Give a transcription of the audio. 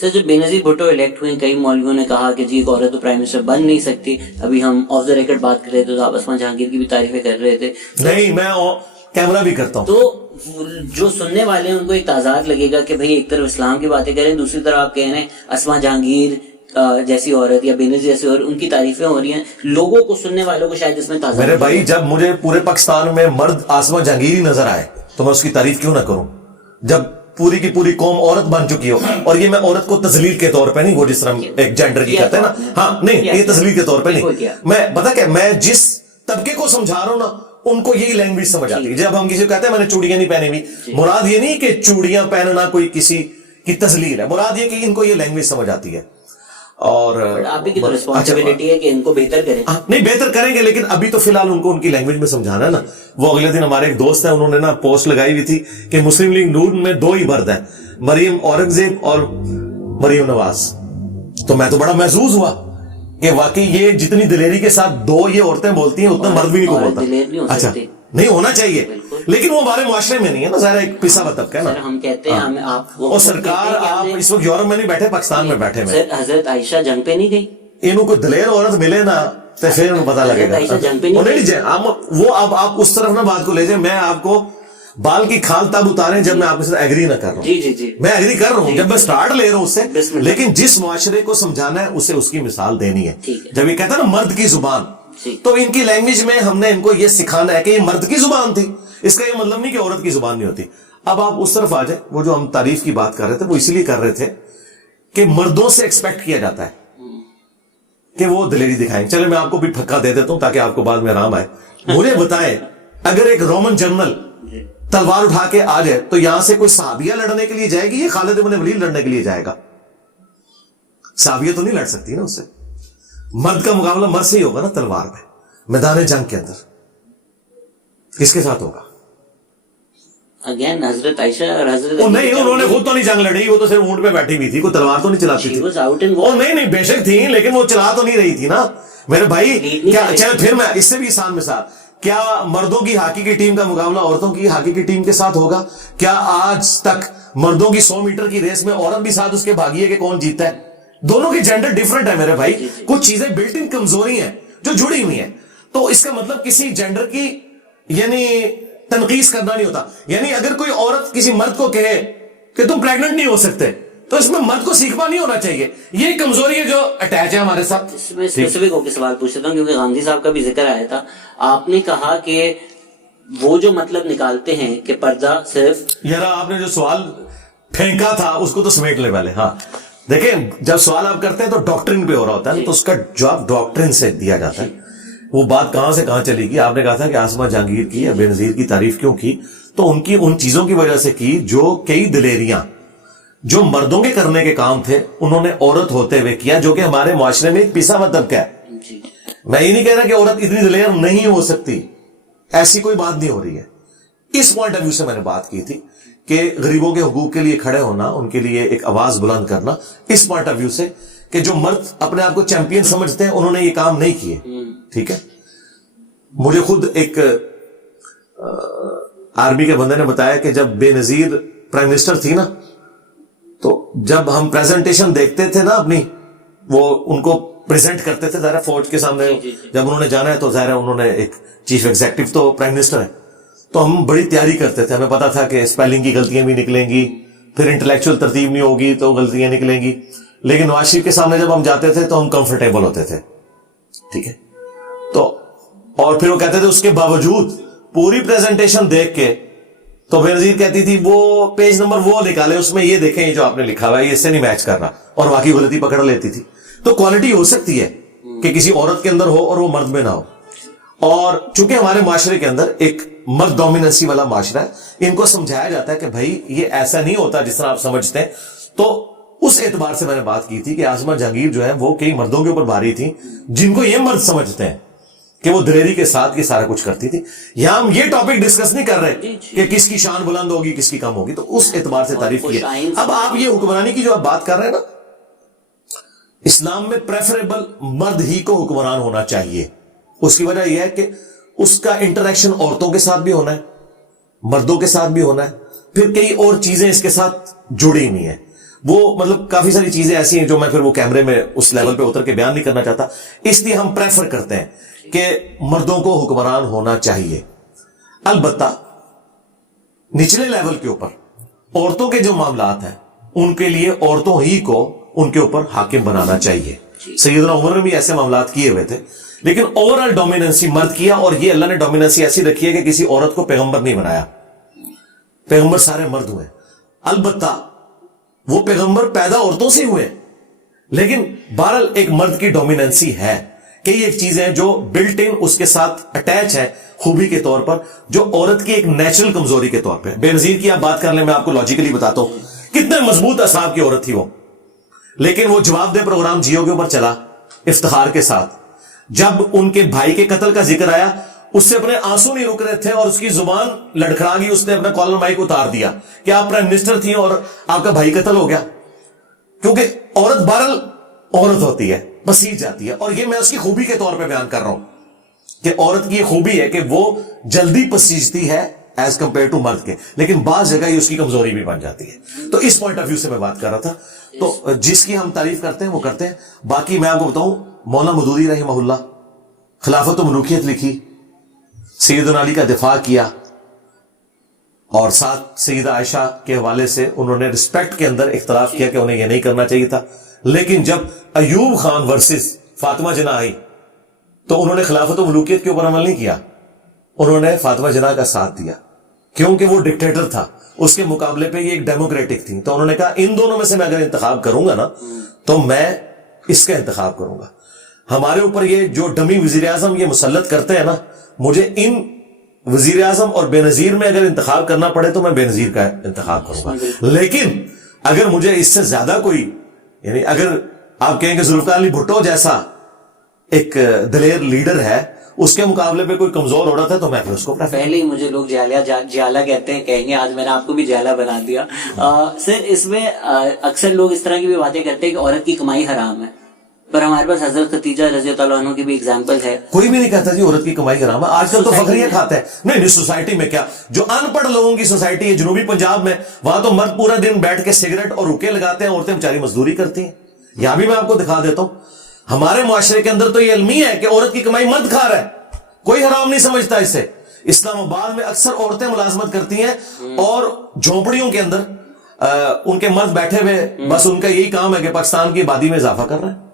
سر جب بینظیر بھٹو الیکٹ ہوئے کئی مولویوں نے کہا کہ جی ایک عورت تو پرائم منسٹر بن نہیں سکتی. ابھی ہم آف دا ریکارڈ بات کر رہے تھے تو آپ اسما جہانگیر کی بھی تعریفیں کر رہے تھے. نہیں میں کیمرہ بھی کرتا ہوں. تو جو سننے والے ہیں ان کو ایک تضاد لگے گا کہ بھئی ایک طرف اسلام کی باتیں کریں, دوسری طرف آپ کہہ رہے ہیں اسما جہانگیر جیسی عورت یا بینظیر جیسی عورت, ان کی تعریفیں ہو رہی ہیں. لوگوں کو, سننے والوں کو شاید اس میں تضاد. میرے بھائی جب مجھے پورے پاکستان میں مرد اسما جہانگیر ہی نظر آئے تو میں اس کی تعریف کیوں نہ کروں, جب پوری کی پوری قوم عورت بن چکی ہو. اور یہ میں عورت کو تذلیل کے طور پہ نہیں, وہ جس طرح ایک جینڈر کی کہتے ہیں نا, ہاں نہیں یہ تذلیل کے طور پہ نہیں. میں پتا کہ میں جس طبقے کو سمجھا رہا ہوں نا ان کو یہی لینگویج سمجھ آتی ہے. جب ہم کسی کو کہتے ہیں میں نے چوڑیاں نہیں پہنی ہوئی, مراد یہ نہیں کہ چوڑیاں پہننا کوئی کسی کی تذلیل ہے, مراد یہ کہ ان کو یہ لینگویج سمجھ آتی ہے. اور آپ کی تو ریسپانسبلٹی ہے کہ ان کو بہتر کریں. نہیں بہتر کریں گے, لیکن ابھی تو فی الحال ان کو ان کی لینگویج میں سمجھانا ہے نا. وہ اگلے دن ہمارے ایک دوست ہیں, انہوں نے نا پوسٹ لگائی ہوئی تھی کہ مسلم لیگ نون میں 2 ہی مرد ہیں, مریم اورنگزیب اور مریم نواز. تو میں تو بڑا محظوظ ہوا کہ واقعی یہ جتنی دلیری کے ساتھ 2 یہ عورتیں بولتی ہیں اتنا مرد بھی نہیں کو بولتا. اچھا نہیں ہونا چاہیے, لیکن وہ ہمارے معاشرے میں نہیں ہے نا, ظاہر ایک پسا ہوا طبقہ ہے نا. ہم کہتے ہیں اور سرکار آپ اس وقت یورپ میں نہیں بیٹھے, پاکستان میں بیٹھے میں. حضرت عائشہ جنگ پہ نہیں گئی, انہوں کو دلیر عورت ملے نا تو پھر پتا لگے گا. وہ اب آپ اس طرف نہ بات کو لے جائیں. میں آپ کو بال کی کھال تب اتاریں جب میں آپ کے ساتھ ایگری نہ کر رہا ہوں. میں ایگری کر رہا ہوں جب میں سٹارٹ لے رہا ہوں اس سے, لیکن جس معاشرے کو سمجھانا ہے اسے اس کی مثال دینی ہے. جب یہ کہتا ہے نا مرد کی زبان, تو ان کی لینگویج میں ہم نے ان کو یہ سکھانا ہے کہ یہ مرد کی زبان تھی. اس کا یہ مطلب نہیں کہ عورت کی زبان نہیں ہوتی. اب آپ اس طرف آ جائیں, وہ جو ہم تعریف کی بات کر رہے تھے وہ اسی لیے کر رہے تھے کہ مردوں سے ایکسپیکٹ کیا جاتا ہے کہ وہ دلیری دکھائیں. چلے میں آپ کو بھی پھکا دے دیتا ہوں تاکہ آپ کو بعد میں آرام آئے. مجھے بتائیں, اگر ایک رومن جنرل تلوار اٹھا کے آ جائے تو یہاں سے کوئی صحابیہ لڑنے کے لیے جائے گی یا خالد بن ولید لڑنے کے لیے جائے گا؟ صحابیہ تو نہیں لڑ سکتی نا اس سے. مرد کا مقابلہ مرد سے ہی ہوگا نا تلوار پہ, میدان جنگ کے اندر. کس کے ساتھ ہوگا؟ اگین حضرت عائشہ اور حضرت نہیں, انہوں نے خود تو نہیں جنگ لڑی, وہ تو صرف اونٹ پہ بیٹھی ہوئی تھی, کوئی تلوار تو نہیں چلاتی تھی. نہیں بے شک تھی, لیکن وہ چلا تو نہیں رہی تھی نا میرے بھائی. چل پھر میں اس سے بھی آسان مثال, کیا مردوں کی ہاکی کی ٹیم کا مقابلہ عورتوں کی ہاکی کی ٹیم کے ساتھ ہوگا؟ کیا آج تک مردوں کی 100 میٹر کی ریس میں عورت بھی ساتھ اس کے بھاگی ہے کہ کون جیتا ہے؟ دونوں کی جینڈر ڈیفرنٹ ہے میرے بھائی. کچھ چیزیں بلٹ ان کمزوری ہیں جو جڑی ہوئی ہیں. تو اس کا مطلب کسی جینڈر کی یعنی تنقیص کرنا نہیں ہوتا. یعنی اگر کوئی عورت کسی مرد کو کہے کہ تم پریگننٹ نہیں ہو سکتے تو اس میں مرد کو سیکھنا نہیں ہونا چاہیے. یہ کمزوری ہے جو اٹیچ ہے ہمارے ساتھ. میں اسپیسیفک ہو کے سوال پوچھ سکتا ہوں کیونکہ گاندھی صاحب کا بھی ذکر آیا تھا. آپ نے کہا کہ وہ جو مطلب نکالتے ہیں کہ پردہ صرف, یار آپ نے جو سوال پھینکا تھا اس کو تو سمیٹ لے پہلے. ہاں دیکھیں, جب سوال آپ کرتے ہیں تو ڈاکٹرن پہ ہو رہا ہوتا ہے تو اس کا جواب ڈاکٹرن سے دیا جاتا ہے. وہ بات کہاں سے کہاں چلی گئی. آپ نے کہا تھا کہ اسما جہانگیر کی یا بینظیر کی تعریف کیوں کی, تو ان کی ان چیزوں کی وجہ سے کی جو کئی دلیریاں جو مردوں کے کرنے کے کام تھے انہوں نے عورت ہوتے ہوئے کیا, جو کہ ہمارے معاشرے میں ایک پسا ہوا طبقہ ہے. میں یہ نہیں کہہ رہا کہ عورت اتنی دلیر نہیں ہو سکتی, ایسی کوئی بات نہیں ہو رہی ہے. اس پوائنٹ آف ویو سے میں نے بات کی تھی کہ غریبوں کے حقوق کے لیے کھڑے ہونا, ان کے لیے ایک آواز بلند کرنا, اس پوائنٹ آف ویو سے کہ جو مرد اپنے آپ کو چیمپئن سمجھتے ہیں انہوں نے یہ کام نہیں کیے. ٹھیک ہے, مجھے خود ایک آرمی کے بندے نے بتایا کہ جب بے نظیر پرائم منسٹر تھی نا, تو جب ہم پریزنٹیشن دیکھتے تھے نا اپنی, وہ ان کو پریزنٹ کرتے تھے ظاہر فوج کے سامنے, جب انہوں نے جانا ہے تو ظاہر انہوں نے ایک چیف ایگزیکٹو تو پرائم منسٹر ہے, تو ہم بڑی تیاری کرتے تھے. ہمیں پتا تھا کہ اسپیلنگ کی غلطیاں بھی نکلیں گی, پھر انٹلیکچوئل ترتیب نہیں ہوگی تو غلطیاں نکلیں گی. لیکن نواز شریف کے سامنے جب ہم جاتے تھے تو ہم کمفرٹیبل ہوتے تھے. ٹھیک ہے, تو اور پھر وہ کہتے تھے اس کے باوجود پوری پریزنٹیشن دیکھ کے تو بینظیر کہتی تھی وہ پیج نمبر وہ نکالے, اس میں یہ دیکھیں جو آپ نے لکھا ہوا ہے یہ اس سے نہیں میچ کر رہا, اور باقی غلطی پکڑ لیتی تھی. تو کوالٹی ہو سکتی ہے کہ کسی عورت کے اندر ہو اور وہ مرد میں نہ ہو. اور چونکہ ہمارے معاشرے کے اندر ایک مرد ڈومیننسی والا معاشرہ ہے, ان کو سمجھایا جاتا ہے کہ بھائی یہ ایسا نہیں ہوتا جس طرح آپ سمجھتے ہیں. تو اس اعتبار سے میں نے بات کی تھی کہ اسما جہانگیر جو ہے وہ کئی مردوں کے اوپر بھاری تھی جن کو یہ مرد سمجھتے ہیں کہ وہ دلیری کے ساتھ یہ سارا کچھ کرتی تھی. یہاں ہم یہ ٹاپک ڈسکس نہیں کر رہے کہ کس کی شان بلند ہوگی کس کی کم ہوگی, تو اس اعتبار سے تعریف کی ہے. اب آپ یہ حکمرانی کی جو آپ بات کر رہے ہیں نا, اسلام میں پریفریبل مرد ہی کو حکمران ہونا چاہیے. اس کی وجہ یہ ہے کہ اس کا انٹریکشن عورتوں کے ساتھ بھی ہونا ہے, مردوں کے ساتھ بھی ہونا ہے, پھر کئی اور چیزیں اس کے ساتھ جڑی ہوئی ہیں. وہ مطلب کافی ساری چیزیں ایسی ہیں جو میں پھر وہ کیمرے میں اس لیول پہ اتر کے بیان نہیں کرنا چاہتا. اس لیے ہم پریفر کرتے ہیں کہ مردوں کو حکمران ہونا چاہیے. البتہ نچلے لیول کے اوپر عورتوں کے جو معاملات ہیں ان کے لیے عورتوں ہی کو ان کے اوپر حاکم بنانا چاہیے. سیدنا عمر نے بھی ایسے معاملات کیے ہوئے تھے, لیکن اوور آل ڈومیننسی مرد کیا, اور یہ اللہ نے ڈومیننسی ایسی رکھی ہے کہ کسی عورت کو پیغمبر نہیں بنایا, پیغمبر سارے مرد ہوئے. البتہ وہ پیغمبر پیدا عورتوں سے ہوئے, لیکن بہرحال ایک مرد کی ڈومیننسی ہے. کئی ایک چیزیں جو بلٹ ان اس کے ساتھ اٹیچ ہے خوبی کے طور پر, جو عورت کی ایک نیچرل کمزوری کے طور پہ. بے نظیر کی آپ بات کر لیں, میں آپ کو لاجیکلی بتاتا ہوں کتنے مضبوط اعصاب کی عورت تھی وہ, لیکن وہ جواب دہ پروگرام جیو کے اوپر چلا افتخار کے ساتھ. جب ان کے بھائی کے قتل کا ذکر آیا, اس سے اپنے آنسو نہیں رک رہے تھے اور اس کی زبان لڑکھڑا گئی, اس نے اپنا کالر مائک اتار دیا کہ آپ پرائم منسٹر تھی اور آپ کا بھائی قتل ہو گیا. کیونکہ عورت بہرحال عورت ہوتی ہے, پسیج جاتی ہے, اور یہ میں اس کی خوبی کے طور پہ بیان کر رہا ہوں کہ عورت کی یہ خوبی ہے کہ وہ جلدی پسیجتی ہے ایز کمپیئر ٹو مرد کے, لیکن بعض جگہ یہ اس کی کمزوری بھی بن جاتی ہے. تو اس پوائنٹ آف ویو سے میں بات کر رہا تھا. تو جس کی ہم تعریف کرتے ہیں وہ کرتے ہیں. باقی میں آپ کو بتاؤں, مولانا مودودی رحمہ اللہ خلافت و ملوکیت لکھی, سیدنا علی کا دفاع کیا, اور ساتھ سیدہ عائشہ کے حوالے سے انہوں نے رسپیکٹ کے اندر اختلاف کیا کہ انہیں یہ نہیں کرنا چاہیے تھا. لیکن جب ایوب خان ورسز فاطمہ جناح آئی تو انہوں نے خلافت و ملوکیت کے اوپر عمل نہیں کیا, انہوں نے فاطمہ جناح کا ساتھ دیا کیونکہ وہ ڈکٹیٹر تھا, اس کے مقابلے پہ یہ ایک ڈیموکریٹک تھی. تو انہوں نے کہا ان دونوں میں سے میں اگر انتخاب کروں گا نا تو میں اس کا انتخاب کروں گا. ہمارے اوپر یہ جو ڈمی وزیر اعظم یہ مسلط کرتے ہیں نا, مجھے ان وزیر اعظم اور بے نظیر میں اگر انتخاب کرنا پڑے تو میں بے نظیر کا انتخاب کروں گا. لیکن اگر مجھے اس سے زیادہ کوئی, یعنی اگر آپ کہیں کہ ذوالفقار علی بھٹو جیسا ایک دلیر لیڈر ہے, اس کے مقابلے پہ کوئی کمزور عورت ہے تو میں پھر اس کو پہلے ہی مجھے لوگ جیالہ کہتے ہیں, کہیں گے آج میں نے آپ کو بھی جیالہ بنا دیا. سر اس میں اکثر لوگ اس طرح کی بھی باتیں کرتے ہیں کہ عورت کی کمائی حرام ہے, پر ہمارے پاس حضرت خدیجہ رضی اللہ عنہ کی بھی اگزامپل ہے. کوئی بھی نہیں کہتا جی عورت کی کمائی حرام ہے. آج کل تو فخریہ کھاتا ہے. نہیں سوسائٹی میں کیا, جو ان پڑھ لوگوں کی سوسائٹی ہے جنوبی پنجاب میں, وہاں تو مرد پورا دن بیٹھ کے سگریٹ اور حقے لگاتے ہیں, عورتیں بیچاری مزدوری کرتی ہیں. یہاں بھی میں آپ کو دکھا دیتا ہوں, ہمارے معاشرے کے اندر تو یہ علمی ہے کہ عورت کی کمائی مرد کھا رہا ہے, کوئی حرام نہیں سمجھتا اسے. اسلام آباد میں اکثر عورتیں ملازمت کرتی ہیں اور جھونپڑیوں کے اندر ان کے مرد بیٹھے ہوئے, بس ان کا یہی کام ہے کہ پاکستان کی آبادی میں اضافہ کر رہے ہیں.